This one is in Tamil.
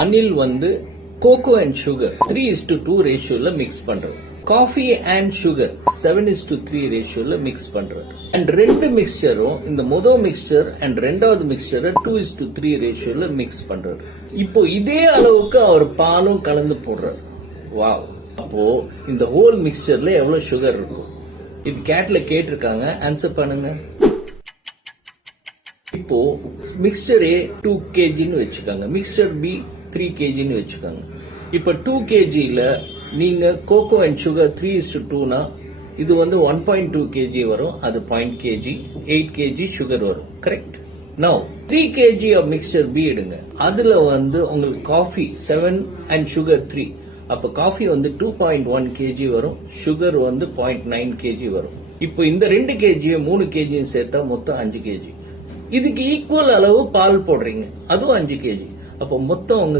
அனில் வந்து கோகோ அண்ட் சுகர் 3:2 ரேஷியோல மிக்ஸ் பண்றது. காஃபி அண்ட் சுகர் 7:3 ரேஷியோல மிக்ஸ் பண்றது. அண்ட் ரெண்டு மிக்சரும் இந்த முதல் மிக்சர் அண்ட் ரெண்டாவது மிக்சரை 2:3 ரேஷியோல மிக்ஸ் பண்றது. இப்போ இதே அளவுக்கு அவர் பாலும் கலந்து போடுறாரு. வாவ். அப்போ இந்த ஹோல் மிக்சர்ல எவ்வளவு சுகர் இருக்கும்? இது கேட்ல கேட்டிருக்காங்க, ஆன்சர் பண்ணுங்க. இப்போ மிக்சர் A 2 kgன்னு வச்சுக்காங்க, மிக்சர் B 3 kgன்னு வச்சுக்காங்க. இப்ப 2 kgல நீங்க கோகோ அண்ட் சுகர் 3:2னா இது வந்து 1.2 kg வரும், அது 0.0 kg, 8 kg சுகர் வரும். Correct? Now 3 kg of mixture B எடுங்க. அதுல வந்து உங்களுக்கு காஃபி 7 அண்ட் சுகர் 3. அப்ப காஃபி வந்து 2.1 kg வரும், சுகர் வந்து 0.9 kg வரும். இப்போ இந்த 2 kg 3 kg சேர்த்தா மொத்தம் 5 kg. இதுக்கு ஈக்குவல் அளவு பால் போடுறீங்க, அதுவும் 5 kg. அப்போ மொத்தம் உங்க